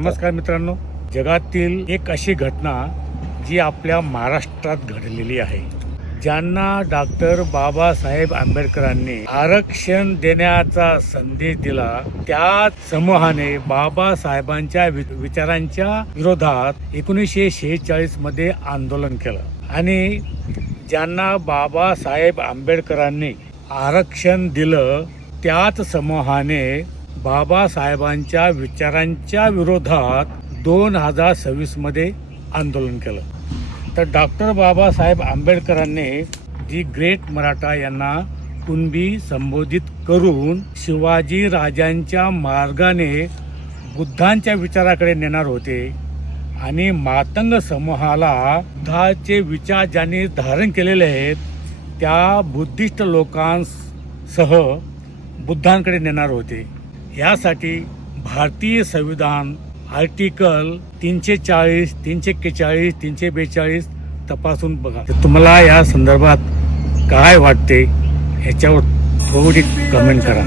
नमस्कार मित्रांनो, जगातील एक अशी घटना जी आपल्या महाराष्ट्रात घडलेली आहे, ज्यांना डॉक्टर बाबासाहेब आंबेडकरांनी आरक्षण देण्याचा संदेश दिला, त्याच समूहाने बाबासाहेबांच्या विचारांच्या विरोधात 1946 मध्ये आंदोलन केलं आणि ज्यांना बाबासाहेब आंबेडकरांनी आरक्षण दिलं त्याच समूहाने बाबासाहेबांच्या विचारांच्या विरोधात 2026 मध्ये आंदोलन केलं. तर डॉक्टर बाबासाहेब आंबेडकरांनी दी ग्रेट मराठा यांना कुणबी संबोधित करून शिवाजी राजांच्या मार्गाने बुद्धांच्या विचाराकडे नेणार होते आणि मातंग समूहाला बुद्धाचे विचार ज्यांनी धारण केलेले आहेत त्या बुद्धिस्ट लोकांसह बुद्धांकडे नेणार होते. यासाठी भारतीय संविधान आर्टिकल 340, 341, 342 तपासून बघा. तुम्हाला या संदर्भात काय वाटते ह्याच्यावर थोडी कमेंट करा.